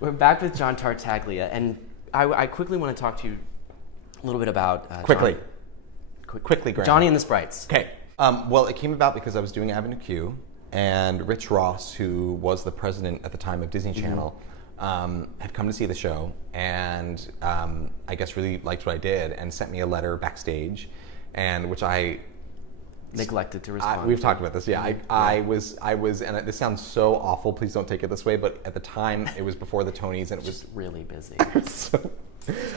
We're back with John Tartaglia, and I quickly want to talk to you a little bit about quickly, Graham. Johnny and the Sprites. Okay. Well, it came about because I was doing Avenue Q, and Rich Ross, who was the president at the time of Disney Channel, had come to see the show, and I guess really liked what I did, and sent me a letter backstage, and which I neglected to respond. We've talked about this, yeah. I was, and this sounds so awful, please don't take it this way, but at the time, it was before the Tonys, and it was really busy.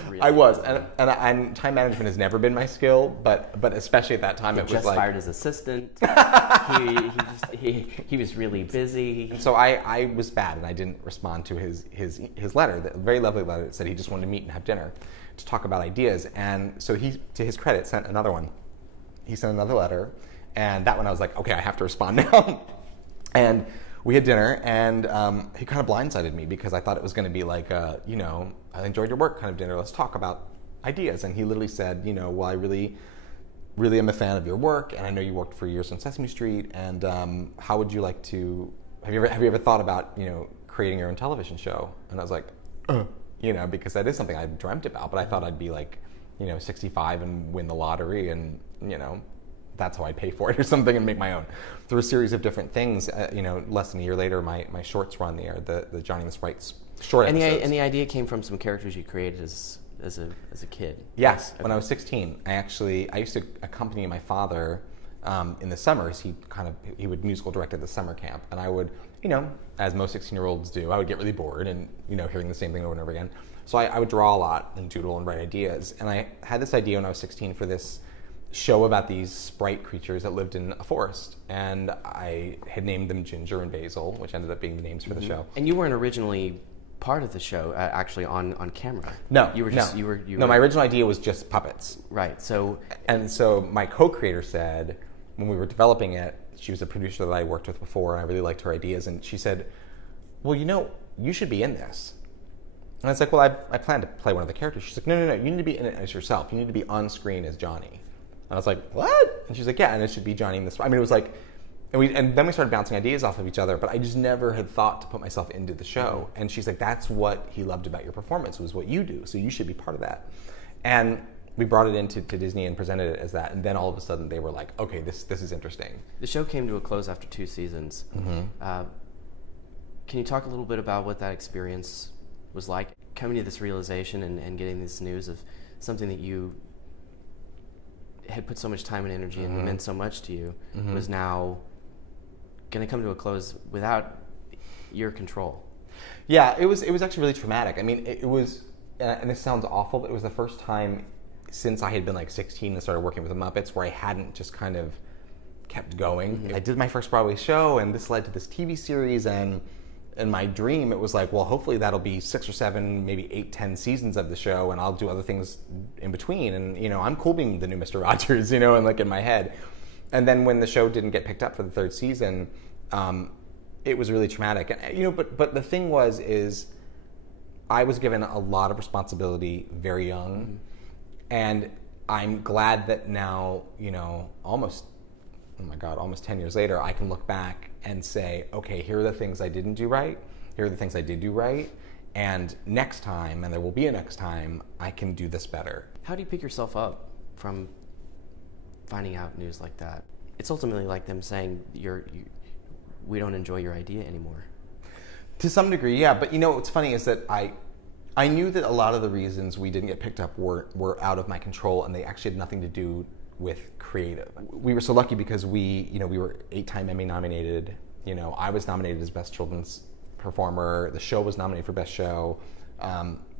Really I was, and time management has never been my skill, but especially at that time, it was just like fired his assistant. he was really busy. And so I was bad, and I didn't respond to his letter, the very lovely letter that said he just wanted to meet and have dinner to talk about ideas. And so he, to his credit, sent another one. He sent another letter, and that one I was like, okay, I have to respond now. And we had dinner, and he kind of blindsided me because I thought it was going to be like a, I enjoyed your work kind of dinner. Let's talk about ideas. And he literally said, well, I really am a fan of your work, and I know you worked for years on Sesame Street. And how would you like to? Have you ever thought about creating your own television show? And I was like, because that is something I dreamt about, but I thought I'd be like, 65 and win the lottery, and that's how I'd pay for it or something and make my own. Through a series of different things, less than a year later, my shorts were on the air, the Johnny and the Sprites short episodes. And the idea came from some characters you created as a kid. Yes, okay. When I was 16, I used to accompany my father in the summers. He would musical direct at the summer camp, and I would, as most 16-year-olds do, I would get really bored and hearing the same thing over and over again. So I would draw a lot and doodle and write ideas. And I had this idea when I was 16 for this show about these sprite creatures that lived in a forest, and I had named them Ginger and Basil, which ended up being the names for the show. And you weren't originally part of the show, actually on camera. No, you were just you were. No, my original idea was just puppets. Right. So my co-creator said when we were developing it, she was a producer that I worked with before, and I really liked her ideas, and she said, "Well, you should be in this." And I was like, "Well, I plan to play one of the characters." She's like, "No, you need to be in it as yourself. You need to be on screen as Johnny." And I was like, "What?" And she's like, "Yeah, and it should be Johnny and the Sprites." I mean, it was like, and then we started bouncing ideas off of each other, but I just never had thought to put myself into the show. And she's like, "That's what he loved about your performance, was what you do, so you should be part of that." And we brought it into Disney and presented it as that, and then all of a sudden they were like, "Okay, this is interesting." The show came to a close after 2 seasons. Can you talk a little bit about what that experience was like, coming to this realization and getting this news of something that you had put so much time and energy and meant so much to you was now going to come to a close without your control? Yeah, it was actually really traumatic. I mean, it was, and this sounds awful, but it was the first time since I had been like 16 and started working with the Muppets where I hadn't just kind of kept going. I did my first Broadway show, and this led to this TV series, and in my dream, it was like, well, hopefully that'll be 6 or 7, maybe 8, 10 seasons of the show, and I'll do other things in between. And, I'm cool being the new Mr. Rogers, and like in my head. And then when the show didn't get picked up for the 3rd season, it was really traumatic. And, but the thing is I was given a lot of responsibility very young. And I'm glad that now, almost 10 years later, I can look back and say, okay, here are the things I didn't do right. Here are the things I did do right. And next time, and there will be a next time, I can do this better. How do you pick yourself up from finding out news like that? It's ultimately like them saying, we don't enjoy your idea anymore. To some degree, yeah. But what's funny is that I knew that a lot of the reasons we didn't get picked up were out of my control, and they actually had nothing to do with creative. We were so lucky because we were 8-time Emmy nominated. I was nominated as Best Children's Performer. The show was nominated for Best Show.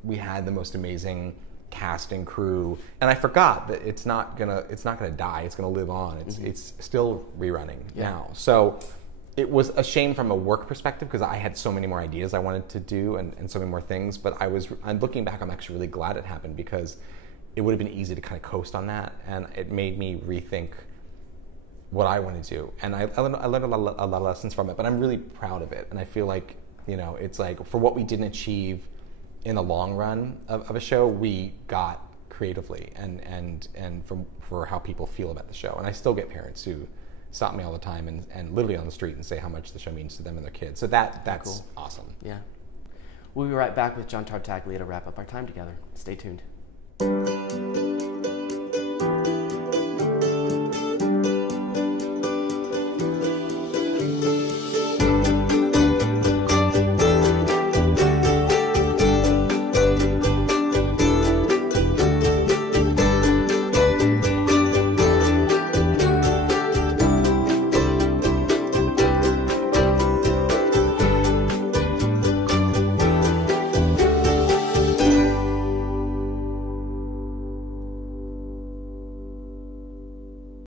We had the most amazing cast and crew, and I forgot that it's not gonna die. It's gonna live on. It's still rerunning now. So it was a shame from a work perspective because I had so many more ideas I wanted to do and so many more things. But I'm looking back, I'm actually really glad it happened because it would have been easy to kind of coast on that, and it made me rethink what I want to do. And I learned a lot of lessons from it, but I'm really proud of it. And I feel like, it's like for what we didn't achieve in the long run of a show, we got creatively and for how people feel about the show. And I still get parents who stop me all the time and literally on the street and say how much the show means to them and their kids. So that's cool. Awesome. Yeah. We'll be right back with John Tartaglia to wrap up our time together. Stay tuned.